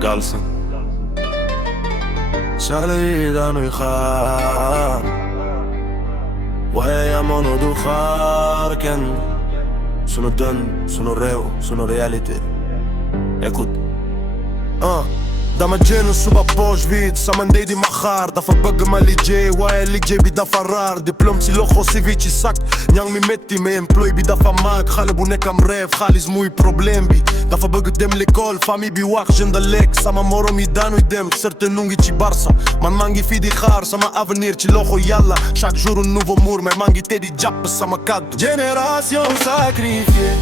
Galsen Charlie danuy xaar waaye amoon du xaar kenn sunu dën sunu réew sunu réalité écoute dama jéem suba poche vide sama ndey di ma xaar dafa bëgg ma liggéey waaye liggéey bi dafa raar diplôme ci loxo CV ci sac ñang mi metti mais employé bi dafa mag xale bu nekk am rêve xaalis muy problème bi dafa bëgg dem l'école famille bi wax jënd lekk sama morom yi daanuy dem certain nu ngi ci Barça man maa ngi fii di xaar sama avenir ci loxo yàlla chaque jour un nouveau mur mais maa ngi te di jàpp sama kàddu génération sacrifiée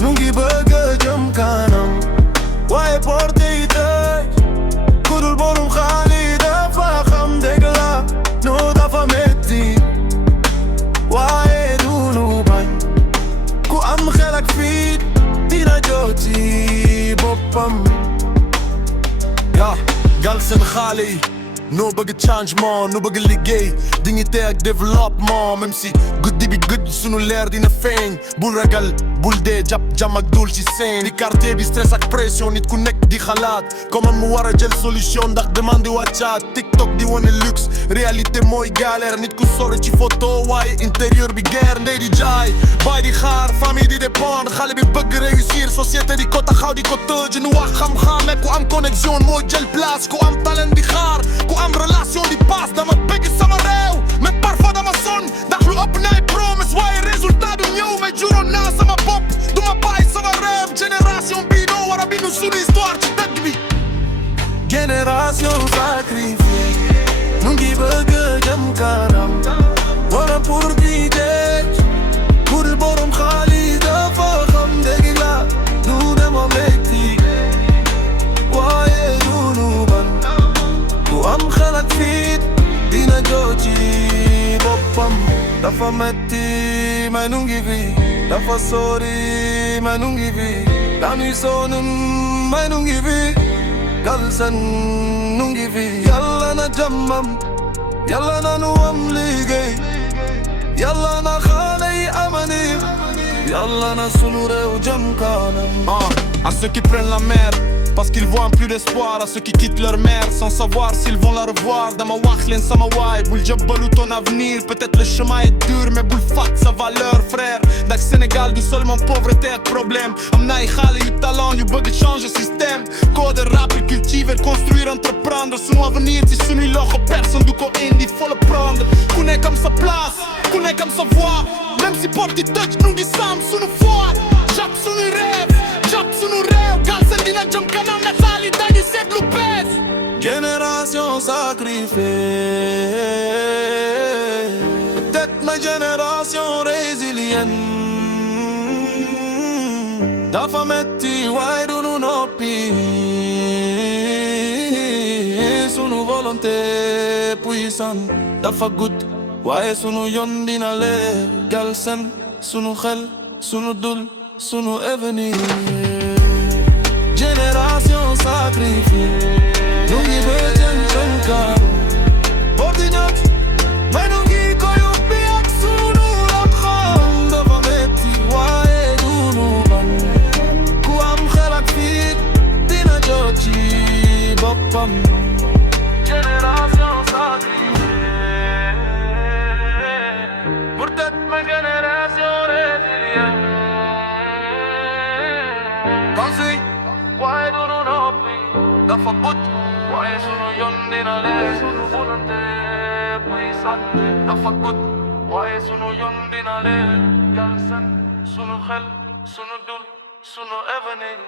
nu ngi bëgg jëm kanam waaye porte yi tey kudul borom xaali dafa xam dëgg la no dafa metti waaye du nu bañ ku am xel ak fit dina joti boppam Galsen xaali yi noo bëgg changement noo bëgg liggéey dignité ak développement même si guddi bi gëdd sunu leer dina feeñ bul ragal bul dee jàpp jàmm ak dul ci seen di quartier bi stress ak pression nit ku nekk di xalaat comment mu war a jël solution ndax demande wàccaat TikTok di wane luxe réalité mooy galère nit ku sore ci photo waaye intérieur bi guerre ndey di jaay baay di xaar famille di dépendre xale bi bëgg réussir société di ko taxaw di ko tëj nu wax xam-xam ku am connexion moo jël place ku am talent di xaar ku am relation di passe dama bëgg sama réew mais parfois dama sonn ndax lu ëpp nay promesse waaye résultat du ñëw mais juróon naa sama bopp duma bàyyi sama réew génération bii noo war a bindu sunu histoire ci dëkk bi génération sacrifiée nu ngi bëgg jëm kanam wala pour di dee pour borom xaalis dafa xam dëgg la du dema metti waaye du nu ban ku am xel ak fit dina joti boppam dafa metti mais nu ngi fi dafa sori mais nu ngi fi dañuy sonn mais nu ngi fi Galsen nu ngi fi yàlla na jàmmam yàlla na nu am liggéey yàlla na xale yi avenir yàlla na sunu réew jëm kanam à ceux qui prennent la mer parce qu'ils voient plus d'espoir à ceux qui quittent leur mère sans savoir s'ils vont la revoir dama wax leen sama waay bul jëbbalu ton avenir peut-être le chemin est dur mais bul fàtte sa valeur frère ndax Sénégal du seulement pauvreté ak problème am na ay xale yu talent yu bëgg changer système code rap cultiver construire entreprendre sunu avenir ci sunuy loxo personne du ko indi faut le prendre ku nekk am sa place ku nekk am sa voix même si porte yi tëj nu ngi sam sunu foi jàpp sunuy rêve jàpp sunu réew Galsen dina jëm kanam na saali dañu seet lu bees génération sacrifiée peut-être ma génération résilienne dafa metti waaye du nu noppi sunu volonté puissante dafa gudd waaye sunu yoon dina leer Galsen sunu xel sunu dul sunu avenir génération sacrifiée nu ngi bëgg jëm kanam porte ñëpp mais nu ngi ko yóbbi ak sunu xam dafa metti waaye du nu bañ ku am xel ak fit dina jot ci boppam génération sacrifiée peut-être ma génération résiliente Galsen waaye du nu noppi dafa gudd waaye sunu yoon dina leer sunu volonté puissante dafa gudd waaye sunu yoon dina leer Galsen sunu xel sunu dul sunu avenir